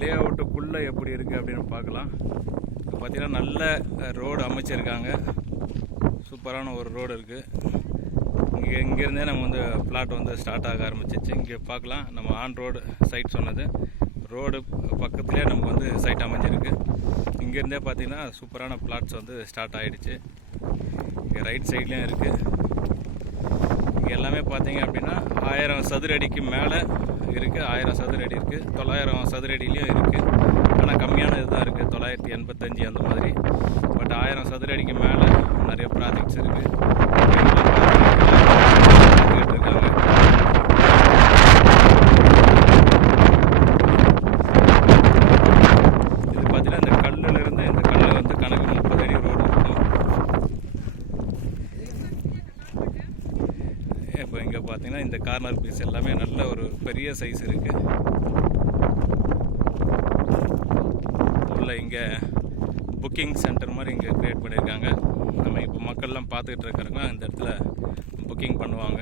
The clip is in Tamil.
லே அவுட்டுக்குள்ளே எப்படி இருக்குது அப்படின்னு பார்க்கலாம். இப்போ பார்த்திங்கன்னா நல்ல ரோடு அமைச்சிருக்காங்க. சூப்பரான ஒரு ரோடு இருக்குது. இங்கேருந்தே நம்ம வந்து பிளாட் வந்து ஸ்டார்ட் ஆக ஆரம்பிச்சிச்சு. இங்கே பார்க்கலாம், நம்ம ஆன் ரோடு சைட் சொன்னது ரோடு பக்கத்துலேயே நமக்கு வந்து சைட் அமைஞ்சிருக்கு. இங்கேருந்தே பார்த்திங்கன்னா சூப்பரான பிளாட்ஸ் வந்து ஸ்டார்ட் ஆகிடுச்சு. இங்கே ரைட் சைட்லேயும் இருக்குது. இங்கே எல்லாமே பார்த்தீங்க அப்படின்னா 1000 சதுர அடிக்கு மேலே இருக்குது. 1000 சதுர அடி இருக்குது, 900 சதுர அடியிலையும் இருக்குது. ஆனால் கம்மியான இதுதான் இருக்குது, 985 அந்த மாதிரி. பட் 1000 சதுர அடிக்கு மேலே நிறைய ப்ராஜெக்ட்ஸ் இருக்குது. இருக்காங்க. இது பார்த்தீங்கன்னா இந்த கல்லிலிருந்து இந்த கல்லை வந்து கணக்கு 30 அடி ரோடு இருக்கும். இப்போ இங்கே பார்த்தீங்கன்னா இந்த கார்னர் பீஸ் எல்லாமே நல்ல ஒரு பெரிய சைஸ் இருக்குது. உள்ள இங்கே புக்கிங் சென்டர் மாதிரி இங்கே க்ரியேட் பண்ணியிருக்காங்க. நம்ம இப்போ மக்கள்லாம் பார்த்துக்கிட்டு இருக்கிறவங்க இந்த இடத்துல புக்கிங் பண்ணுவாங்க.